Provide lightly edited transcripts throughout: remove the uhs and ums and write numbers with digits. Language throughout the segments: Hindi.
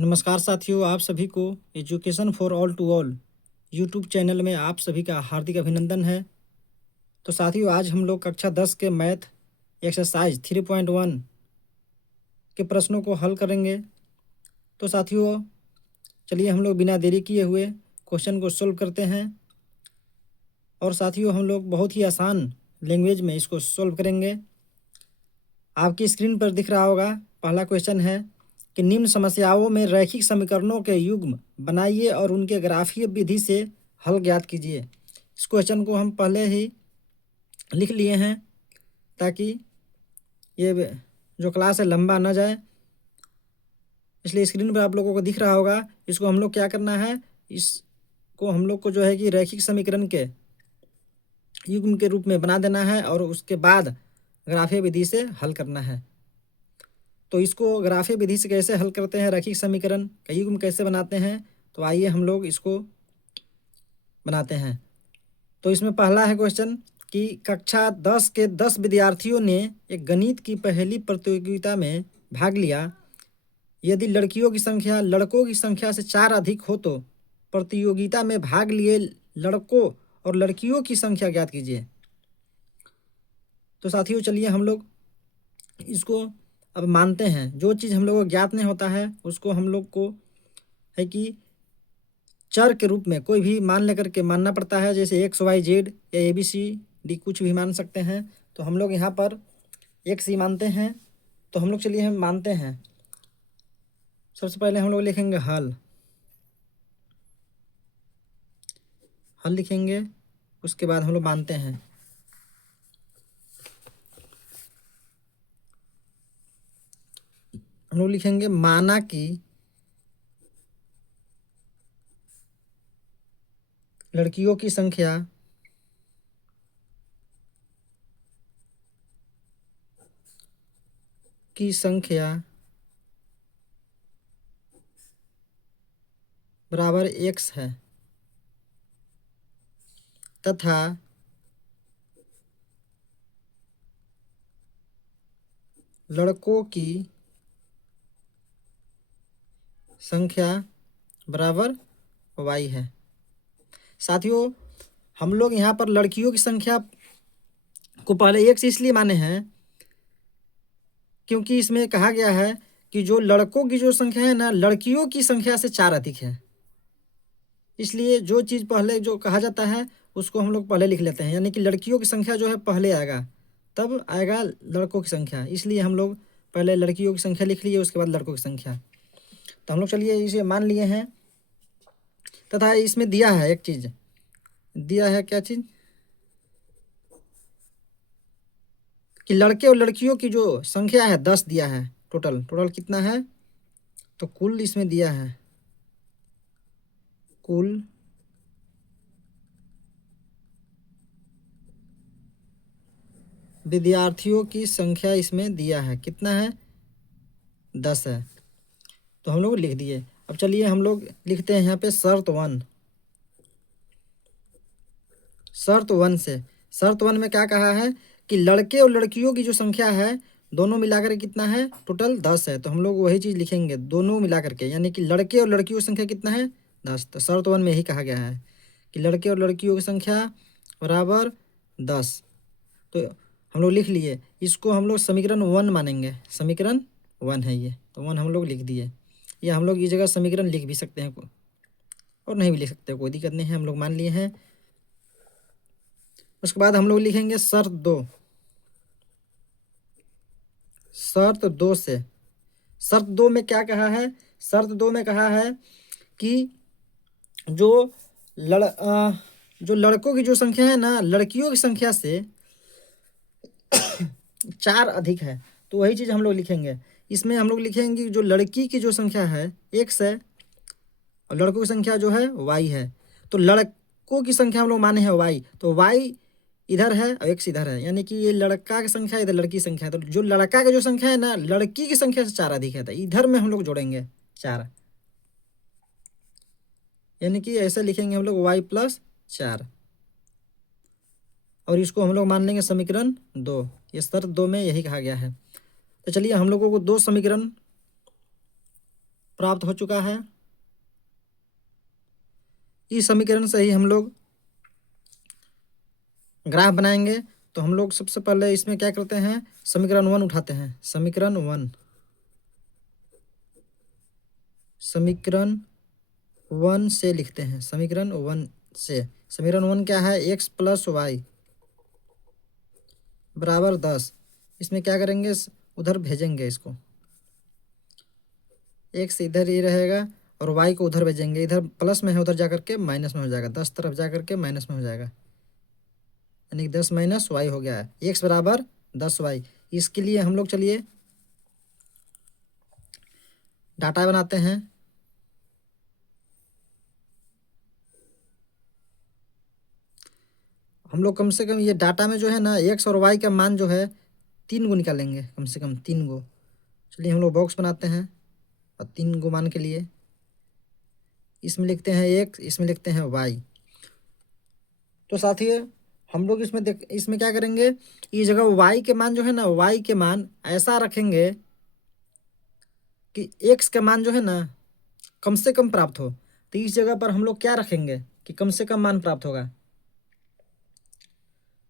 नमस्कार साथियों, आप सभी को education for all to all YouTube channel में आप सभी का हार्दिक अभिनंदन है। तो साथियों, आज हम लोग कक्षा 10 के मैथ एक्सरसाइज 3.1 के प्रश्नों को हल करेंगे। तो साथियों, चलिए हम लोग बिना देरी किए हुए क्वेश्चन को सॉल्व करते हैं। और साथियों, हम लोग बहुत ही आसान लैंग्वेज में इसको सॉल्व करेंगे। आपकी स्क्रीन पर दिख रहा होगा, पहला क्वेश्चन है कि निम्न समस्याओं में रैखिक समीकरणों के युग्म बनाइए और उनके ग्राफीय विधि से हल ज्ञात कीजिए। इस क्वेश्चन को हम पहले ही लिख लिए हैं ताकि ये जो क्लास है लंबा ना जाए, इसलिए स्क्रीन पर आप लोगों को दिख रहा होगा। इसको हम लोग क्या करना है, इसको हम लोग को जो है कि रैखिक समीकरण के युग्म के रूप में बना देना है और उसके बाद ग्राफीय विधि से हल करना है। तो इसको ग्राफीय विधि से कैसे हल करते हैं, रैखिक समीकरण का युग्म कैसे बनाते हैं, तो आइए हम लोग इसको बनाते हैं। तो इसमें पहला है क्वेश्चन कि कक्षा 10 के 10 विद्यार्थियों ने एक गणित की पहली प्रतियोगिता में भाग लिया। यदि लड़कियों की संख्या लड़कों की संख्या से 4 अधिक हो तो प्रतियोगिता में भाग लिए लड़कों और लड़कियों की संख्या ज्ञात कीजिए। तो साथियों, चलिए हम लोग इसको अब मानते हैं। जो चीज़ हम लोग को ज्ञात नहीं होता है उसको हम लोग को है कि चर के रूप में कोई भी मान लेकर के मानना पड़ता है, जैसे XYZ या ABCD कुछ भी मान सकते हैं। तो हम लोग यहाँ पर एक्स ही मानते हैं। तो हम लोग चलिए हम मानते हैं। सबसे पहले हम लोग लिखेंगे हल लिखेंगे, उसके बाद हम लोग मानते हैं। हम लोग लिखेंगे माना कि लड़कियों की संख्या बराबर X है तथा लड़कों की संख्या बराबर Y है। साथियों, हम लोग यहाँ पर लड़कियों की संख्या को पहले X इसलिए माने हैं क्योंकि इसमें कहा गया है कि जो लड़कों की जो संख्या है ना, लड़कियों की संख्या से 4 अधिक है। इसलिए जो चीज़ पहले जो कहा जाता है उसको हम लोग पहले लिख लेते हैं, यानी कि लड़कियों की संख्या जो है पहले आएगा, तब आएगा लड़कों की संख्या। इसलिए हम लोग पहले लड़कियों की संख्या लिख लिए, उसके बाद लड़कों की संख्या। तो हम लोग चलिए इसे मान लिए हैं। तथा इसमें दिया है एक चीज़, दिया है क्या चीज़ कि लड़के और लड़कियों की जो संख्या है 10 दिया है। टोटल कितना है, तो कुल इसमें दिया है, कुल विद्यार्थियों की संख्या इसमें दिया है, कितना है, 10 है। तो हम लोग लिख दिए। अब चलिए हम लोग लिखते हैं यहाँ पे शर्त वन में क्या कहा है कि लड़के और लड़कियों की जो संख्या है दोनों मिलाकर के कितना है, टोटल 10 है। तो हम लोग वही चीज़ लिखेंगे दोनों मिलाकर के, यानी कि लड़के और लड़कियों की संख्या कितना है, 10। तो शर्त वन में यही कहा गया है कि लड़के और लड़कियों की संख्या बराबर 10। तो हम लोग लिख लिए, इसको हम लोग समीकरण 1 मानेंगे। समीकरण 1 है ये, तो 1 हम लोग लिख दिए। या हम लोग इस जगह समीकरण लिख भी सकते हैं और नहीं भी लिख सकते, कोई दिक्कत नहीं है, हम लोग मान लिए हैं। उसके बाद हम लोग लिखेंगे शर्त दो में क्या कहा है, शर्त दो में कहा है कि जो लड़कों की जो संख्या है ना, लड़कियों की संख्या से 4 अधिक है। तो वही चीज़ हम लोग लिखेंगे। इसमें हम लोग लिखेंगे जो लड़की की जो संख्या है X है और लड़कों की संख्या जो है Y है। तो लड़कों की संख्या हम लोग माने हैं Y, तो Y इधर है और X इधर है, यानी कि ये लड़का की संख्या इधर लड़की की संख्या है। तो जो लड़का की जो संख्या है ना, लड़की की संख्या से 4 अधिक है, तो इधर में हम लोग जोड़ेंगे 4, यानी कि ऐसे लिखेंगे हम लोग Y+4। और इसको हम लोग मान लेंगे समीकरण 2। ये शर्त 2 में यही कहा गया है। तो चलिए हम लोगों को 2 समीकरण प्राप्त हो चुका है। इस समीकरण से ही हम लोग ग्राफ बनाएंगे। तो हम लोग सबसे पहले इसमें क्या करते हैं, समीकरण 1 उठाते हैं। समीकरण 1 से लिखते हैं। समीकरण 1 क्या है, x प्लस वाई बराबर 10। इसमें क्या करेंगे, उधर भेजेंगे इसको, x इधर ही रहेगा और y को उधर भेजेंगे। इधर प्लस में है, उधर जाकर के माइनस में हो जाएगा, 10 तरफ जाकर के माइनस में हो जाएगा, यानी कि 10 माइनस वाई हो गया है। x बराबर 10y। इसके लिए हम लोग चलिए डाटा बनाते हैं। हम लोग कम से कम ये डाटा में जो है ना, x और y का मान जो है 3 गो निकालेंगे, कम से कम 3 गो। चलिए हम लोग बॉक्स बनाते हैं और 3 गो मान के लिए इसमें लिखते हैं x, इसमें लिखते हैं y। तो साथियों हम लोग इसमें क्या करेंगे, इस जगह y के मान जो है ना, y के मान ऐसा रखेंगे कि x का मान जो है ना कम से कम प्राप्त हो। तो इस जगह पर हम लोग क्या रखेंगे कि कम से कम मान प्राप्त होगा।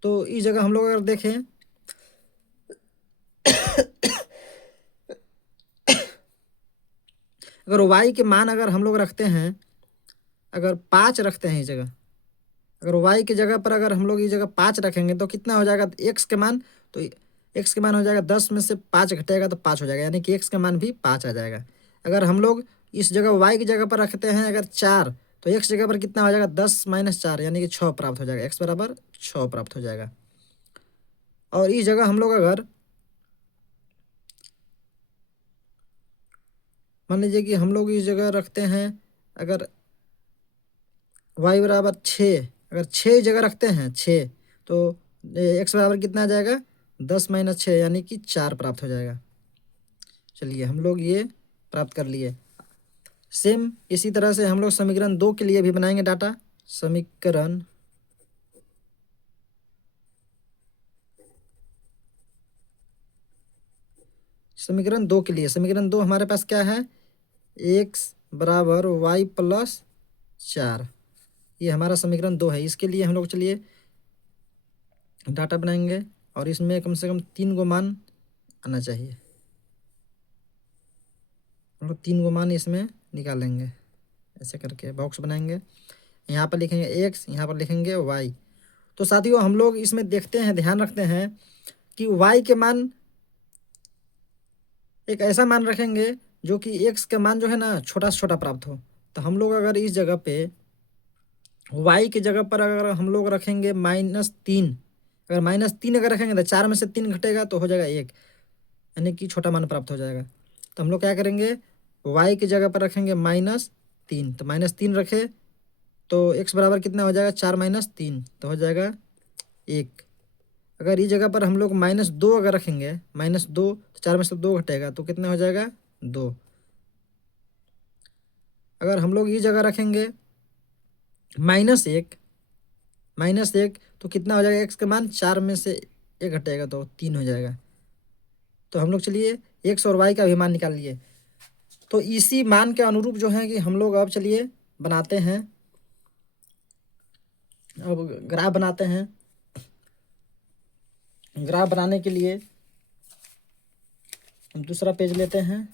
तो इस जगह हम लोग अगर देखें अगर y के मान अगर हम लोग रखते हैं, अगर 5 रखते हैं इस जगह, अगर y की जगह पर अगर हम लोग इस जगह 5 रखेंगे तो कितना हो जाएगा x के मान। तो x के मान हो जाएगा 10 में से 5 घटेगा तो 5 हो जाएगा, यानी कि x का मान भी 5 आ जाएगा। अगर हम लोग इस जगह y की जगह पर रखते हैं अगर 4, तो x जगह पर कितना हो जाएगा, 10 माइनस 4 यानी कि 6 प्राप्त हो जाएगा। x बराबर 6 प्राप्त हो जाएगा। और इस जगह हम लोग अगर मान लीजिए कि हम लोग इस जगह रखते हैं अगर y बराबर 6, अगर 6 जगह रखते हैं 6, तो x बराबर कितना आ जाएगा, 10 माइनस 6 यानी कि 4 प्राप्त हो जाएगा। चलिए हम लोग ये प्राप्त कर लिए। सेम इसी तरह से हम लोग समीकरण 2 के लिए भी बनाएंगे डाटा। समीकरण 2 के लिए, समीकरण 2 हमारे पास क्या है, x बराबर y प्लस 4। ये हमारा समीकरण 2 है। इसके लिए हम लोग चलिए डाटा बनाएंगे और इसमें कम से कम 3 गो मान आना चाहिए। हम लोग 3 गो मान इसमें निकालेंगे, ऐसे करके बॉक्स बनाएंगे। यहाँ पर लिखेंगे x, यहाँ पर लिखेंगे y। तो साथियों हम लोग इसमें देखते हैं, ध्यान रखते हैं कि y के मान एक ऐसा मान रखेंगे जो कि x का मान जो है ना छोटा से छोटा प्राप्त हो। तो हम लोग अगर इस जगह पे y की जगह पर अगर हम लोग रखेंगे -3, अगर -3 अगर रखेंगे तो 4 में से 3 घटेगा तो हो जाएगा 1, यानी कि छोटा मान प्राप्त हो जाएगा। तो हम लोग क्या करेंगे, y की जगह पर रखेंगे -3, तो -3 रखे तो x बराबर कितना हो जाएगा, 4 माइनस 3 तो हो जाएगा 1। अगर इस जगह पर हम लोग -2 अगर रखेंगे, -2 तो 4 में से 2 घटेगा तो कितना हो जाएगा, 2। अगर हम लोग इस जगह रखेंगे -1 तो कितना हो जाएगा, x का मान 4 में से 1 घटेगा तो 3 हो जाएगा। तो हम लोग चलिए x और y का भी मान निकाल लिए। तो इसी मान के अनुरूप जो है कि हम लोग अब चलिए बनाते हैं, अब ग्राफ बनाते हैं। ग्राफ बनाने के लिए हम दूसरा पेज लेते हैं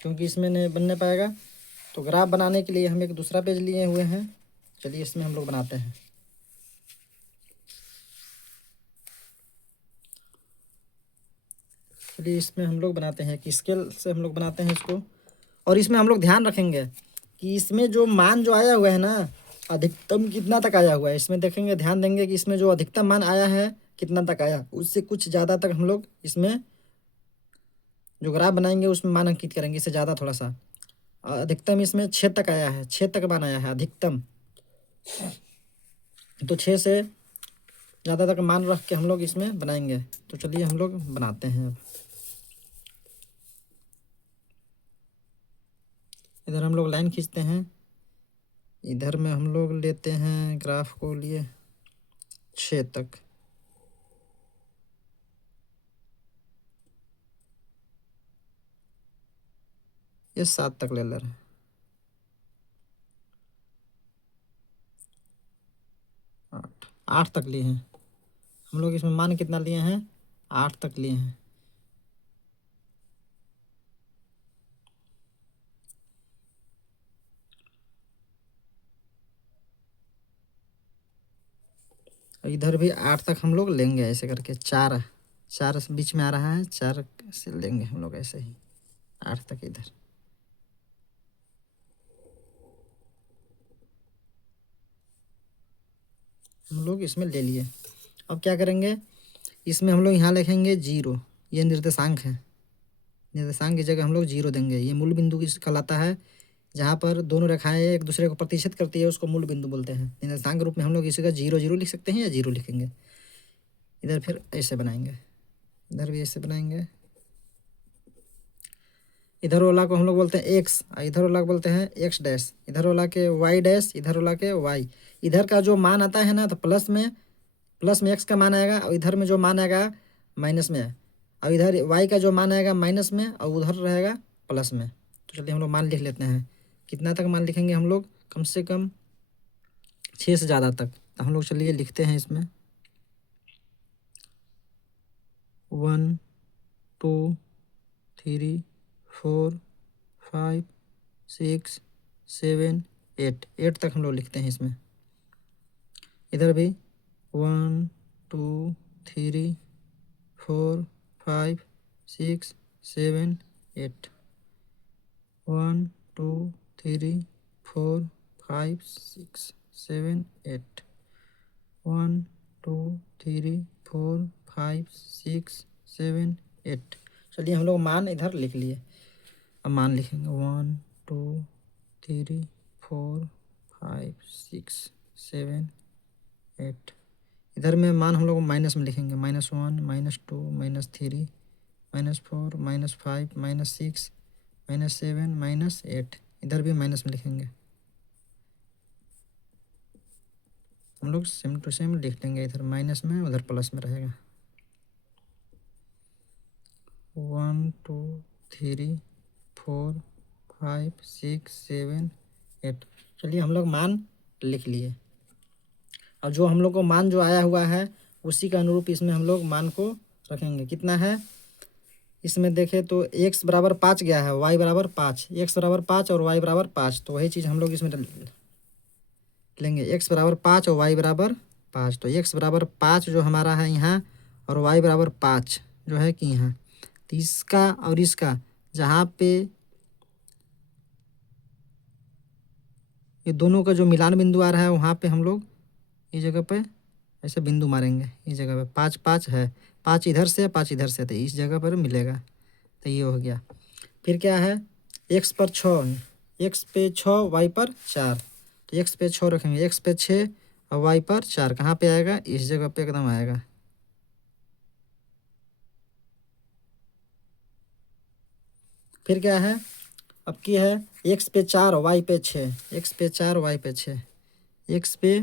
क्योंकि इसमें नहीं बनने पाएगा। तो ग्राफ बनाने के लिए हम एक दूसरा पेज लिए हुए हैं। चलिए इसमें हम लोग बनाते हैं। चलिए इसमें हम लोग बनाते हैं कि स्केल से हम लोग बनाते हैं इसको। और इसमें हम लोग ध्यान रखेंगे कि इसमें जो मान जो आया हुआ है ना, अधिकतम कितना तक आया हुआ है, इसमें देखेंगे, ध्यान देंगे कि इसमें जो अधिकतम मान आया है कितना तक आया, उससे कुछ ज़्यादा तक हम लोग इसमें जो ग्राफ बनाएंगे उसमें मान अंकित करेंगे, इससे ज़्यादा थोड़ा सा। अधिकतम इसमें 6 तक आया है, 6 तक मान आया है अधिकतम। तो 6 से ज़्यादा तक मान रख के हम लोग इसमें बनाएंगे। तो चलिए हम लोग बनाते हैं। अब इधर हम लोग लाइन खींचते हैं, इधर में हम लोग लेते हैं ग्राफ को लिए 6 तक। ये 7 तक ले ले रहे हैं। 8 तक लिए हैं हम लोग। इसमें मान कितना लिए हैं? 8 तक लिए हैं। और इधर भी 8 तक हम लोग लेंगे ऐसे करके। 4 4 बीच में आ रहा है, 4 से लेंगे हम लोग ऐसे ही 8 तक इधर। हम लोग इसमें ले लिए। अब क्या करेंगे, इसमें हम लोग यहाँ लिखेंगे 0। ये निर्देशांक है, निर्देशांक की जगह हम लोग 0 देंगे। ये मूल बिंदु की कहलाता है। जहाँ पर दोनों रेखाएं एक दूसरे को प्रतिच्छेद करती है उसको मूल बिंदु बोलते हैं। निर्देशांक के रूप में हम लोग इसी का 0 0 लिख सकते हैं या 0 लिखेंगे। इधर फिर ऐसे बनाएंगे, इधर भी ऐसे बनाएंगे। इधर वाला को हम लोग बोलते हैं एक्स, इधर वाला को बोलते हैं एक्स डैश, इधर वाला के वाई डैश, इधर वाला के वाई। इधर का जो मान आता है ना, तो प्लस में एक्स का मान आएगा, और इधर में जो मान आएगा माइनस में है। और इधर वाई का जो मान आएगा माइनस में, और उधर रहेगा प्लस में। तो चलिए हम लोग मान लिख लेते हैं। कितना तक मान लिखेंगे हम लोग? कम से कम 6 से ज़्यादा तक। तो हम लोग चलिए लिखते हैं इसमें 1 2 3 4 5 6 7 8 8 तक हम लोग लिखते हैं इसमें। इधर भी 1 2 3 4 5 6 7 8 1 2 3 4 5 6 7 8 1 2 3 4 5 6 7 8। चलिए हम लोग मान इधर लिख लिए। अब मान लिखेंगे 1 2 3 4 5 6 7 8। इधर में मान हम लोग माइनस में लिखेंगे, -1 -2 -3 -4 -5 -6 -7 -8। इधर भी माइनस में लिखेंगे। हम लोग सेम टू सेम लिख लेंगे, इधर माइनस में उधर प्लस में रहेगा। 1 2 3 4 5 6 7 8। चलिए हम लोग मान लिख लिए। और जो हम लोग को मान जो आया हुआ है उसी के अनुरूप इसमें हम लोग मान को रखेंगे। कितना है इसमें देखें तो x बराबर 5 गया है, y बराबर 5, x बराबर 5 और y बराबर 5। तो वही चीज़ हम लोग इसमें लेंगे, x बराबर 5 और y बराबर 5। तो x बराबर 5 जो हमारा है यहाँ, और y बराबर 5 जो है कि यहाँ। तो इसका और इसका जहाँ पे ये दोनों का जो मिलान बिंदु आ रहा है वहाँ पे हम लोग इस जगह पे ऐसे बिंदु मारेंगे। इस जगह पे 5 5 है, 5 इधर से 5 इधर से, तो इस जगह पर मिलेगा। तो ये हो गया। फिर क्या है, x पर 6, x पे 6 y पर 4। तो x पे 6 रखेंगे, x पे 6 और y पर 4 कहाँ पे आएगा? इस जगह पे एकदम आएगा। फिर क्या है, अब की है x पे 4 y पे 6, x पे 4 y पे 6, x पे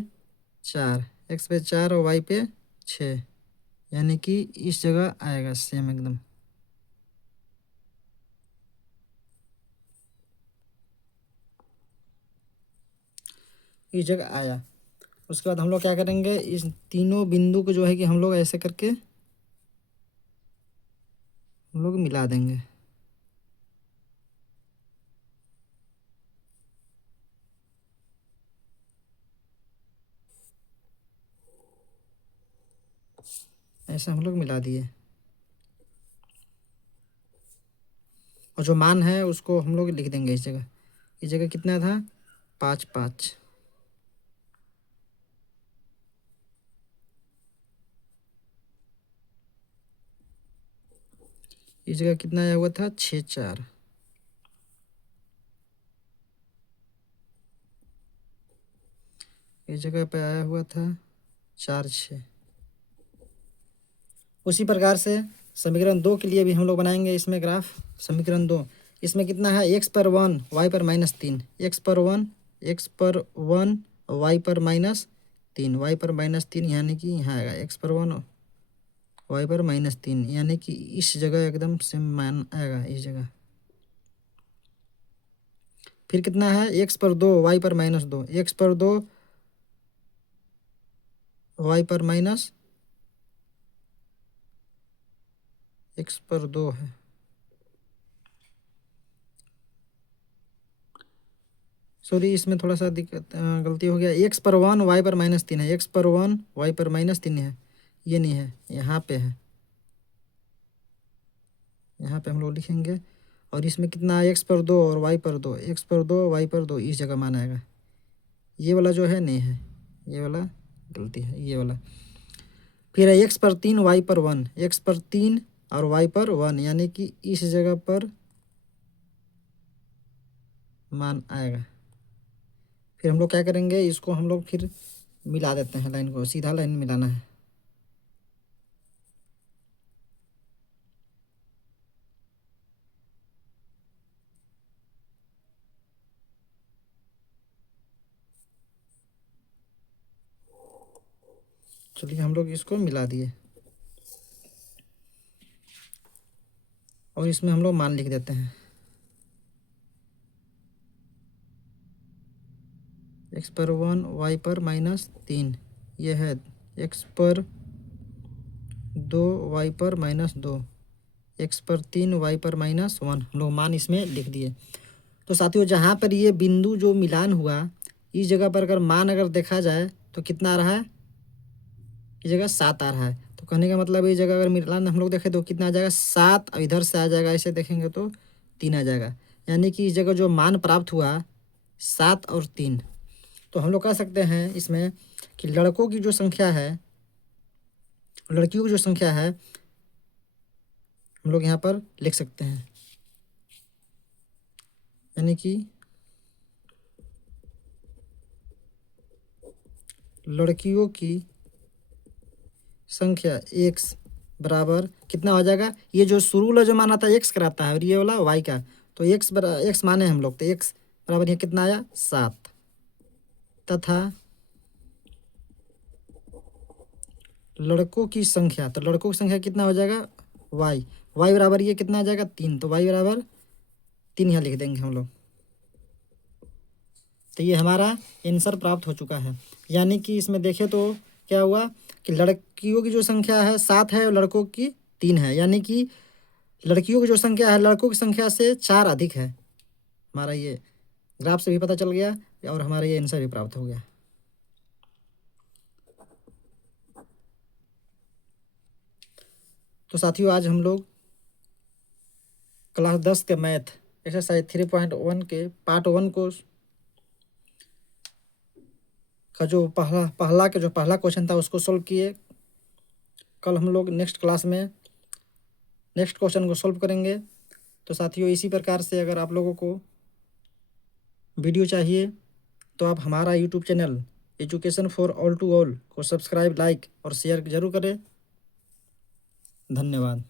4, x पे 4 और y पे 6, यानी कि इस जगह आएगा सेम एकदम। इस जगह आया। उसके बाद हम लोग क्या करेंगे, इस तीनों बिंदु को जो है कि हम लोग ऐसे करके हम लोग मिला देंगे। ऐसा हम लोग मिला दिए। और जो मान है उसको हम लोग लिख देंगे इस जगह। इस जगह कितना था? 5 5। इस जगह कितना आया हुआ था? 6 4। इस जगह पे आया हुआ था 4 6। उसी प्रकार से समीकरण 2 के लिए भी हम लोग बनाएंगे इसमें ग्राफ। समीकरण 2 इसमें कितना है, x पर 1 y पर -3, x पर 1 y पर -3, y पर -3 यानी कि यहाँ आएगा x पर 1 y पर -3, यानी कि इस जगह एकदम सेम मान आएगा इस जगह। फिर कितना है एक्स पर 2 वाई पर -2, एक्स पर 2 वाई पर माइनस एक्स पर 2 है। सॉरी, इसमें थोड़ा सा दिक्कत गलती हो गया। एक्स पर 1 वाई पर -3 है, एक्स पर 1 वाई पर -3 है, ये नहीं है, यहाँ पे है, यहाँ पे हम लोग लिखेंगे। और इसमें कितना है एक्स पर 2 और वाई पर 2, एक्स पर 2 वाई पर 2 इस जगह मान आएगा। ये वाला जो है नहीं है, ये वाला गलती है, ये वाला। फिर है एक्स पर 3 वाई पर 1, एक्स पर 3 और वाई पर 1, यानी कि इस जगह पर मान आएगा। फिर हम लोग क्या करेंगे, इसको हम लोग फिर मिला देते हैं, लाइन को सीधा लाइन मिलाना है। चलिए हम लोग इसको मिला दिए और इसमें हम लोग मान लिख देते हैं। एक्स पर 1 वाई पर -3, ये है एक्स पर 2 वाई पर -2, एक्स पर 3 वाई पर -1, हम लोग मान इसमें लिख दिए। तो साथियों, जहाँ पर ये बिंदु जो मिलान हुआ, इस जगह पर अगर मान अगर देखा जाए तो कितना आ रहा है, इस जगह 7 आ रहा है। तो कहने का मतलब इस जगह अगर मिलान हम लोग देखें तो कितना आ जाएगा, 7, और इधर से आ जाएगा, ऐसे देखेंगे तो 3 आ जाएगा। यानी कि इस जगह जो मान प्राप्त हुआ 7 और 3। तो हम लोग कह सकते हैं इसमें कि लड़कों की जो संख्या है, लड़कियों की जो संख्या है, हम लोग यहाँ पर लिख सकते हैं, यानी कि लड़कियों की संख्या एक्स बराबर कितना हो जाएगा, ये जो शुरू वाला जो मान आता है एक्स कराता है और ये वाला वाई का, तो एक्स माने हम लोग, तो एक्स बराबर ये कितना आया 7, तथा लड़कों की संख्या, तो लड़कों की संख्या कितना हो जाएगा वाई, वाई बराबर ये कितना आ जाएगा 3, तो वाई बराबर 3 यहाँ लिख देंगे हम लोग। तो ये हमारा आंसर प्राप्त हो चुका है। यानी कि इसमें देखें तो क्या हुआ कि लड़कियों की जो संख्या है 7 है और लड़कों की 3 है, यानी कि लड़कियों की जो संख्या है लड़कों की संख्या से 4 अधिक है। हमारा ये ग्राफ से भी पता चल गया और हमारा ये आंसर भी प्राप्त हो गया। तो साथियों, आज हम लोग क्लास 10 के मैथ एक्सरसाइज 3.1 के पार्ट 1 को का जो पहला क्वेश्चन था उसको सोल्व किए। कल हम लोग नेक्स्ट क्लास में नेक्स्ट क्वेश्चन को सोल्व करेंगे। तो साथियों, इसी प्रकार से अगर आप लोगों को वीडियो चाहिए तो आप हमारा YouTube channel education for all to all को सब्सक्राइब, लाइक और शेयर जरूर करें। धन्यवाद।